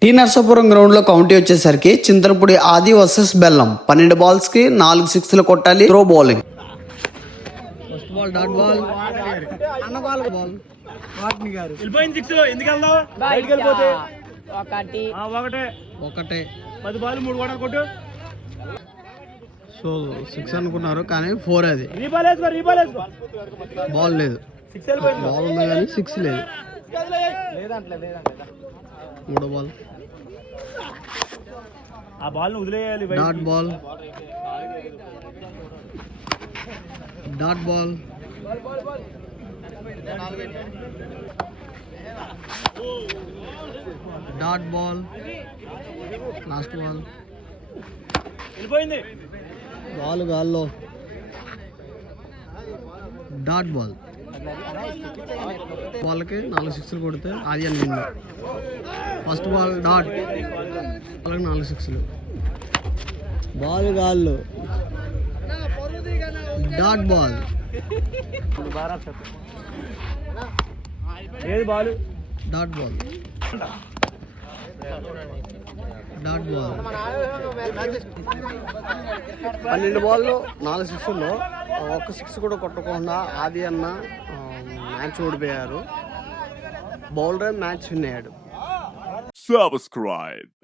Tea Narsapuram ground లో county వచ్చేసరికి చింతలపూడి ఆది వర్సెస్ బెల్లం 12 బాల్స్ కి 4 సిక్స్లు కొట్టాలి. Throw bowling. First ball dot ball అన్న బాల్ బాల్ ఒకటే 10 బాల్ 3 కూడా కొట్టు. సో 6 అనుకున్నారు కానీ 4 అది. బాల్ లేదు, బాల్ ఉంది కానీ 6 లేదు. మూడో బాల్ ఆ బాల్ వదిలేయాలి. Dot ball dot ball dot ball last ball. వెళ్ళిపోయింది బాల్ గాల్లో. డాట్ బాల్ బాల్కి 4 సిక్స్లు కొడితే అది అని విన్. ఫస్ట్ బాల్ డాట్ వాళ్ళకి 4 సిక్స్లు. బాల్ గాల్లో. డాట్ బాల్ ఏది ball dot ball dot ball. 12 బాల్లో 4 సిక్స్లో 1 సిక్స్ కూడా కొట్టకుండా ఆది అన్న మ్యాచ్ ఓడిపోయారు. బౌలర్ మ్యాచ్ విన్ అయ్యాడు. Subscribe.